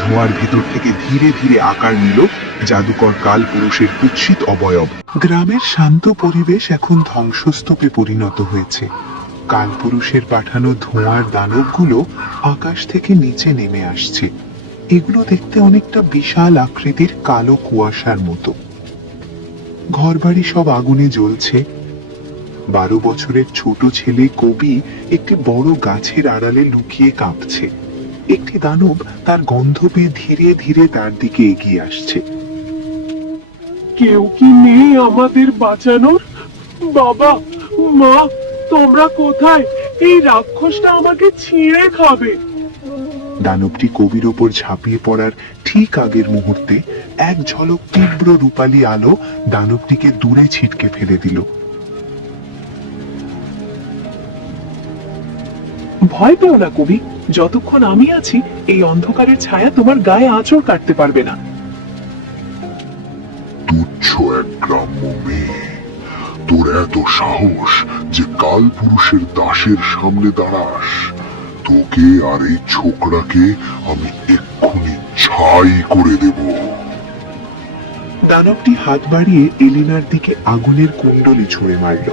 ধোঁয়ার ভিতর থেকে ধীরে ধীরে আকার নিল জাদুকর কালপুরুষের কুৎসিত অবয়ব। গ্রামের শান্ত পরিবেশ এখন ধ্বংসস্তূপে পরিণত হয়েছে। কালপুরুষের পাঠানো ধোঁয়ার দানবগুলো আকাশ থেকে নিচে নেমে আসছে। এগুলো দেখতে অনেকটা বিশাল আকৃতির কালো কুয়াশার মতো। ঘরবাড়ি সব আগুনে জ্বলছে। 12 বছরের ছোট ছেলে কবি একটি বড় গাছের আড়ালে লুকিয়ে কাঁপছে। একটি দানব তার গন্ধ পেয়ে ধীরে ধীরে তার দিকে এগিয়ে আসছে। কেউ কি নেই আমাদের বাঁচানোর? বাবা, মা, তোমরা কোথায়? এই রাক্ষসটা আমাকে ছিঁড়ে খাবে। দানবটি কবির ওপর ঝাঁপিয়ে পড়ার ঠিক আগের মুহূর্তে এক ঝলক তীব্র রূপালী আলো দানবটিকে দূরে ছিটকে ফেলে দিল। ভয় পেও না কবি, যতক্ষণ আমি আছি এই অন্ধকারের ছায়া তোমার গায়ে আঁচড় কাটতে পারবে না। তুচ্ছ এক গ্রাম্য মেয়ে, তোর এত সাহস যে কালপুরুষের দাসের সামনে দাঁড়াস? তোকে আর এই ছোকরাকে আমি এক্ষুনি ছাই করে দেব। দানবটি হাত বাড়িয়ে এলিনার দিকে আগুনের কুণ্ডলি ছুঁড়ে মারল।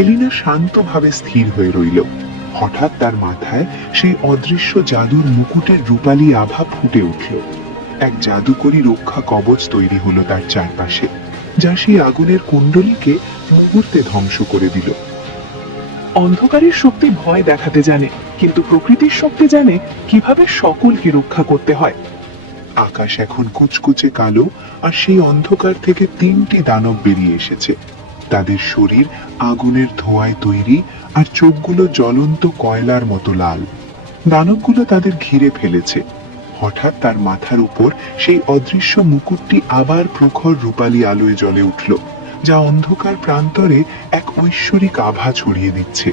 এলিনা শান্তভাবে স্থির হয়ে রইল। হঠাৎ তার মাথায় সেই অদৃশ্য জাদুর মুকুটের রূপালী আভা ফুটে উঠল। এক জাদুকরী রক্ষা কবচ তৈরি হলো তার চারপাশে, যা সেই আগুনের কুণ্ডলীকে মুহূর্তে ধ্বংস করে দিল। অন্ধকারের শক্তি ভয় দেখাতে জানে, কিন্তু প্রকৃতির শক্তি জানে কিভাবে সকলকে রক্ষা করতে হয়। আকাশ এখন কুচকুচে কালো, আর সেই অন্ধকার থেকে 3টি দানব বেরিয়ে এসেছে। তাদের শরীর আগুনের ধোঁয়ায় তৈরি, আর চোখগুলো জ্বলন্ত কয়লার মতো লাল। দানবগুলো তাদের ঘিরে ফেলেছে। হঠাৎ তার মাথার উপর সেই অদৃশ্য মুকুটটি আবার প্রখর রূপালী আলোয় জ্বলে উঠল, যা অন্ধকার প্রান্তরে এক ঐশ্বরিক আভা ছড়িয়ে দিচ্ছে।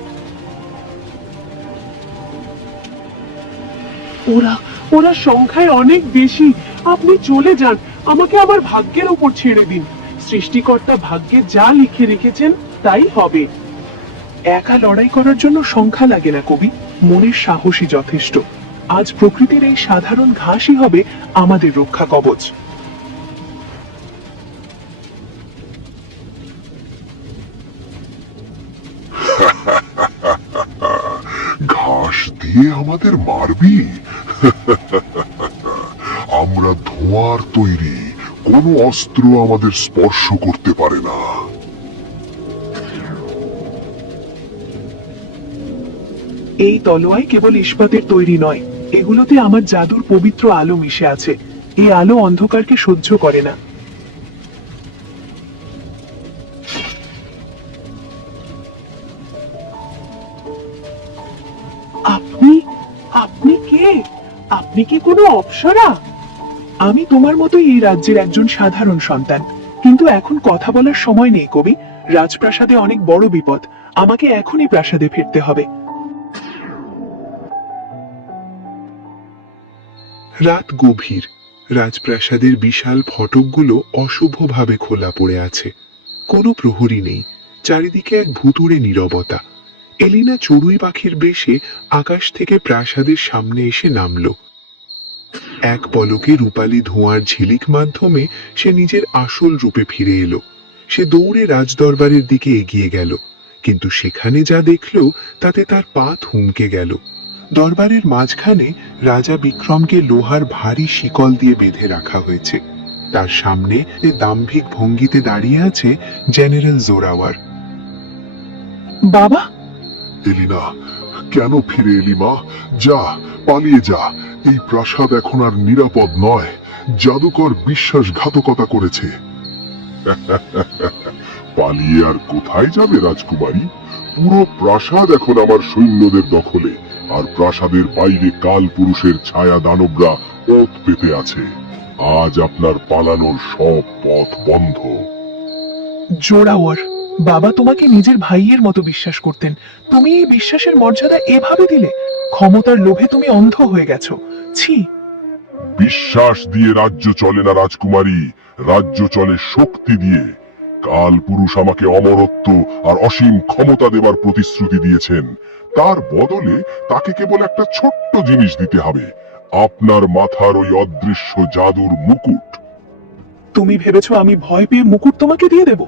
ওরা ওরা সংখ্যায় অনেক বেশি। আপনি চলে যান, আমাকে আমার ভাগ্যের উপর ছেড়ে দিন। সৃষ্টিকর্তা ভাগ্যে যা লিখে রেখেছেন তাই হবে। একা লড়াই করার জন্য সংখ্যা লাগে না কবি, মনের সাহসী যথেষ্ট। আজ প্রকৃতির এই সাধারণ ঘাসই হবে আমাদের রক্ষা কবচ। ঘাস দিয়ে আমাদের মারবি? আমরা ধোঁয়ার তৈরি, কোনো অস্ত্র আমাদের স্পর্শ করতে পারে না। এই তলোয়ার কেবল ইস্পাতের তৈরি নয়, এগুলোতে আমার জাদুর পবিত্র আলো মিশে আছে। এই আলো অন্ধকারকে সহ্য করে না। আপনি আপনি কে? আপনি কি কোনো অপ্সরা? আমি তোমার মতোই এই রাজ্যের একজন সাধারণ সন্তান, কিন্তু এখন কথা বলার সময় নেই কবি। রাজপ্রাসাদে অনেক বড় বিপদ, আমাকে এখনই প্রাসাদে ফিরতে হবে। রাত গভীর। রাজপ্রাসাদের বিশাল ফটকগুলো অশুভভাবে খোলা পড়ে আছে। কোনো প্রহরী নেই। চারিদিকে এক ভুতুড়ে নীরবতা। এলিনা চড়ুই পাখির বেশে আকাশ থেকে প্রাসাদের সামনে এসে নামল। এক পলকে রূপালী ধোঁয়ার ঝিলিক মাধ্যমে সে নিজের আসল রূপে ফিরে এলো। সে দৌড়ে রাজদরবারের দিকে এগিয়ে গেল, কিন্তু সেখানে যা দেখল তাতে তার পা থমকে গেল। দরবারের মাঝখানে রাজা বিক্রমকে লোহার ভারী শিকল দিয়ে বেঁধে রাখা হয়েছে। তার সামনে দাম্ভিক ভঙ্গিতে দাঁড়িয়ে আছে জেনারেল জোরাওয়ার। বাবা, এলিনা, কেন ফিরে এলি মা? যা, পালিয়ে যা। এই প্রাসাদ এখন আর নিরাপদ নয়। জাদুকর বিশ্বাসঘাতকতা করেছে। পালিয়ে আর কোথায় যাবে রাজকুমারী? পুরো প্রাসাদ এখন আমার সৈন্যদের দখলে, আর প্রাসাদের বাইরে কালপুরুষের ছায়া দানবরা ওত পেতে আছে। আজ আপনার পালানোর সব পথ বন্ধ। জোরাওয়ার, বাবা তোমাকে নিজের ভাইয়ের মতো বিশ্বাস করতেন। তুমি এই বিশ্বাসের মর্যাদা এভাবে দিলে? ক্ষমতার লোভে তুমি অন্ধ হয়ে গেছো। ছি! বিশ্বাস দিয়ে রাজ্য চলে না রাজকুমারী, রাজ্য চলে শক্তি দিয়ে। কালপুরুষ আমাকে অমরত্ব আর অসীম ক্ষমতা দেবার প্রতিশ্রুতি দিয়েছেন। তার বদলে তাকে কেবল একটা ছোট্ট জিনিস দিতে হবে, আপনার মাথার ওই অদৃশ্য জাদুর মুকুট। তুমি ভেবেছো আমি ভয় পেয়ে মুকুট তোমাকে দিয়ে দেব?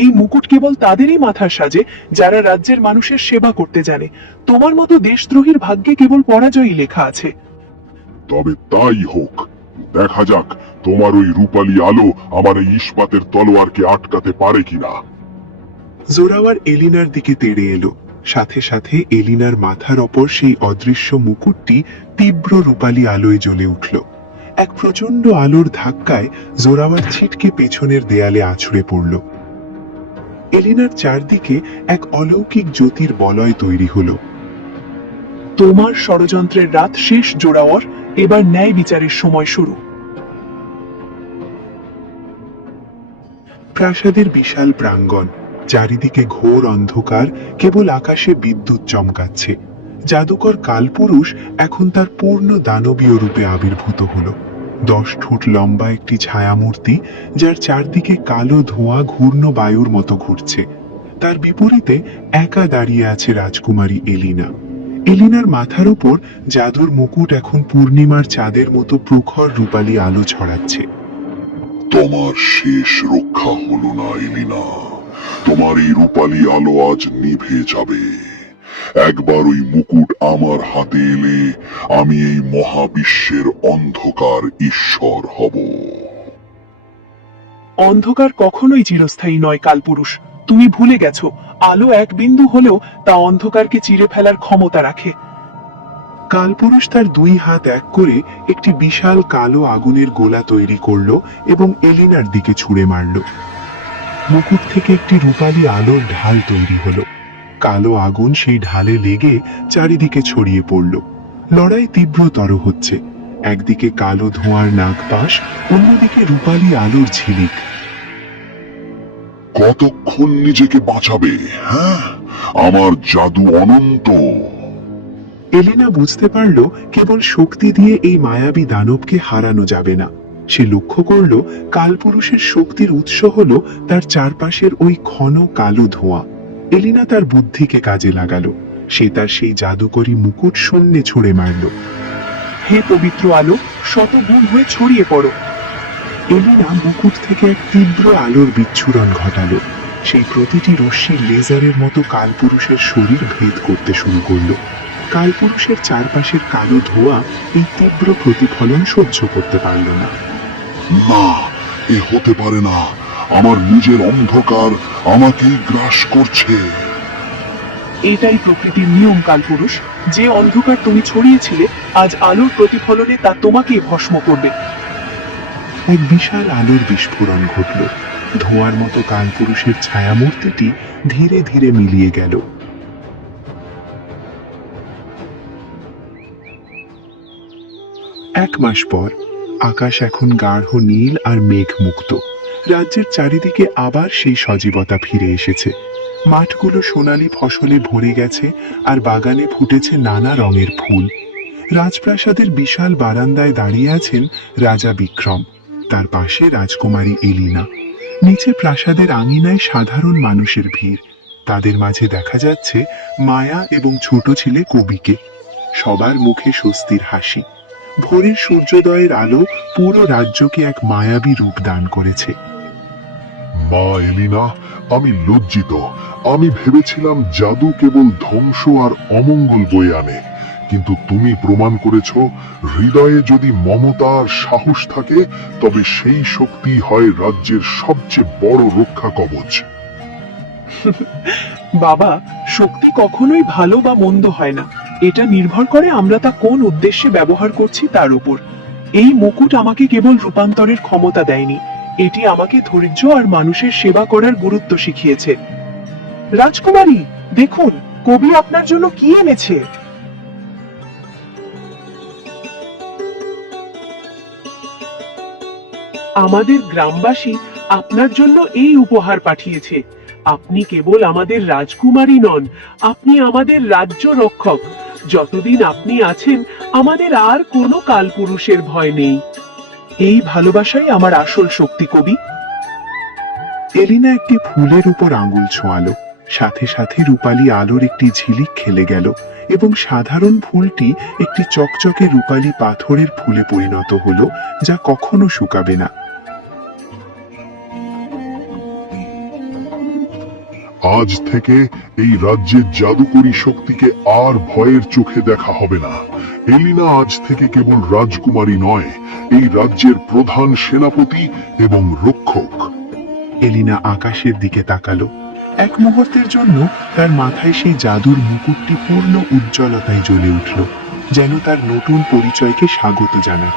এই মুকুট কেবল তাদেরই মাথার সাজে যারা রাজ্যের মানুষের সেবা করতে জানে। তোমার মতো দেশদ্রোহীর ভাগ্যে কেবল পরাজয়ই লেখা আছে। তবে তাই হোক, দেখা যাক তোমার ওই রূপালী আলো আমার এই ইস্পাতের তলোয়ারকে আটকাতে পারে কিনা। জোরাওয়ার এলিনার দিকে তেড়ে এলো। সাথে সাথে এলিনার মাথার ওপর সেই অদৃশ্য মুকুটটি তীব্র রূপালী আলোয় জ্বলে উঠল। এক প্রচন্ড আলোর ধাক্কায় জোরাওয়ার ছিটকে পেছনের দেয়ালে আছড়ে পড়ল। এলিনার চারদিকে এক অলৌকিক জ্যোতির বলয় তৈরি হলো। তোমার ষড়যন্ত্রের রাত শেষ জোরাওয়ার, এবার ন্যায় বিচারের সময় শুরু। প্রাসাদের বিশাল প্রাঙ্গণ, চারিদিকে ঘোর অন্ধকার, কেবল আকাশে বিদ্যুৎ চমকাচ্ছে। জাদুকর কালপুরুষ এখন তার পূর্ণ দানবীয় রূপে আবির্ভূত হলো। 10 ফুট লম্বা একটি ছায়ামূর্তি, যার চারদিকে কালো ধোঁয়া ঘূর্ণ বায়ুর মতো ঘুরছে। তার বিপরীতে একা দাঁড়িয়ে আছে রাজকুমারী এলিনা। এলিনার মাথার উপর জাদুর মুকুট এখন পূর্ণিমার চাঁদের মতো প্রখর রূপালী আলো ছড়াচ্ছে। তোমার শেষ রক্ষা হলো না এলিনা, তোমার এই রূপালী আলো আজ নিভে যাবে। একবার ওই মুকুট আমার হাতে এলে আমি এই মহাবিশ্বের অন্ধকার ঈশ্বর হব। অন্ধকার কখনোই চিরস্থায়ী নয় কালপুরুষ। তুমি ভুলে গেছো, আলো এক বিন্দু হলেও তা অন্ধকারকে চিরে ফেলার ক্ষমতা রাখে। কালপুরুষ তার 2 হাত এক করে একটি বিশাল কালো আগুনের গোলা তৈরি করলো এবং এলিনার দিকে ছুঁড়ে মারল। মুকুট থেকে একটি রূপালী আলোর ঢাল তৈরি হলো। কালো আগুন সেই ঢালে লেগে চারিদিকে ছড়িয়ে পড়ল। লড়াই তীব্রতর হচ্ছে। একদিকে কালো ধোঁয়ার নাগপাশ, অন্যদিকে রূপালী আলোর ঝিলিক। কতক্ষণ নিজেকে বাঁচাবে? হ্যাঁ, আমার জাদু অনন্ত। এলিনা বুঝতে পারল কেবল শক্তি দিয়ে এই মায়াবী দানবকে হারানো যাবে না। সে লক্ষ্য করল কালপুরুষের শক্তির উৎস হলো তার চারপাশের ওই ঘন কালো ধোঁয়া। এলিনা তার বুদ্ধিকে কাজে লাগালো। সে তার সেই জাদুকরী মুকুট শূন্যে ছুঁড়ে মারল। হে পবিত্র আলো, শতগুণ হয়ে ছড়িয়ে পড়ো। এলিনা মুকুট থেকে এক তীব্র আলোর বিচ্ছুরণ ঘটালো। সেই প্রতিটি রশ্মি লেজারের মতো কালপুরুষের শরীর ভেদ করতে শুরু করলো। কালপুরুষের চারপাশের কালো ধোঁয়া এই তীব্র প্রতিফলন সহ্য করতে পারল না। না, এ হতে পারে না। আমার নিজের অন্ধকার আমাকেই গ্রাস করছে। এটাই প্রকৃতির নিয়ম কালপুরুষ। যে অন্ধকার তুমি ছড়িয়েছিলে, আজ আলোর প্রতিফলনে তা তোমাকেই ভস্ম করবে। এক বিশাল আলোর বিস্ফোরণ ঘটল। ধোঁয়ার মতো কালপুরুষের ছায়ামূর্তিটি ধীরে ধীরে মিলিয়ে গেল। 1 মাস পর আকাশ এখন গাঢ় নীল আর মেঘ মুক্ত। রাজ্যের চারিদিকে আবার সেই সজীবতা ফিরে এসেছে। মাঠগুলো সোনালী ফসলে ভরে গেছে আর বাগানে ফুটেছে নানা রঙের ফুল। রাজপ্রাসাদের বিশাল বারান্দায় দাঁড়িয়ে আছেন রাজা বিক্রম, তার পাশে রাজকুমারী এলিনা। নিচে প্রাসাদের আঙিনায় সাধারণ মানুষের ভিড়। তাদের মাঝে দেখা যাচ্ছে মায়া এবং ছোট ছেলে কবিকে। সবার মুখে স্বস্তির হাসি। ভোরের সূর্যোদয়ের আলো পুরো রাজ্যকে এক মায়াবী রূপ দান করেছে। মা এলিনা, আমি লজ্জিত। আমি ভেবেছিলাম জাদু কেবল ধ্বংস আর অমঙ্গল বয়ে আনে, কিন্তু তুমি প্রমাণ করেছ হৃদয়ে যদি মমতা আর সাহস থাকে তবে সেই শক্তি হয় রাজ্যের সবচেয়ে বড় রক্ষা কবচ। বাবা, শক্তি কখনোই ভালো বা মন্দ হয় না। এটা নির্ভর করে আমরা তা কোন উদ্দেশ্যে ব্যবহার করছি তার উপর। এই মুকুট আমাকে কেবল রূপান্তরের ক্ষমতা দেয়নি, এটি আমাকে ধৈর্য আর মানুষের সেবা করার গুরুত্ব শিখিয়েছে। রাজকুমারী, দেখুন কবি আপনার জন্য কি এনেছে। আমাদের গ্রামবাসী আপনার জন্য এই উপহার পাঠিয়েছে। আপনি কেবল আমাদের রাজকুমারী নন, আপনি আমাদের রাজ্য রক্ষক। যতদিন আপনি আছেন আমাদের আর কোনো কালপুরুষের ভয় নেই। এই ভালোবাসাই আমার আসল শক্তি কবি। এলিনা একটি ফুলের উপর আঙুল ছোঁয়ালো। সাথে সাথে রূপালী আলোর একটি ঝিলিক খেলে গেল এবং সাধারণ ফুলটি একটি চকচকে রূপালী পাথরের ফুলে পরিণত হলো, যা কখনো শুকাবে না। আজ থেকে এই রাজ্যের জাদুকরী শক্তিকে আর ভয়ের চোখে দেখা হবে না। এলিনা আজ থেকে কেবল রাজকুমারী নয়, এই রাজ্যের প্রধান সেনাপতি এবং রক্ষক। এলিনা আকাশের দিকে তাকালো। এক মুহূর্তের জন্য তার মাথায় সেই জাদুর মুকুটটি পূর্ণ উজ্জ্বলতায় জ্বলে উঠল, যেন তার নতুন পরিচয়কে স্বাগত জানায়।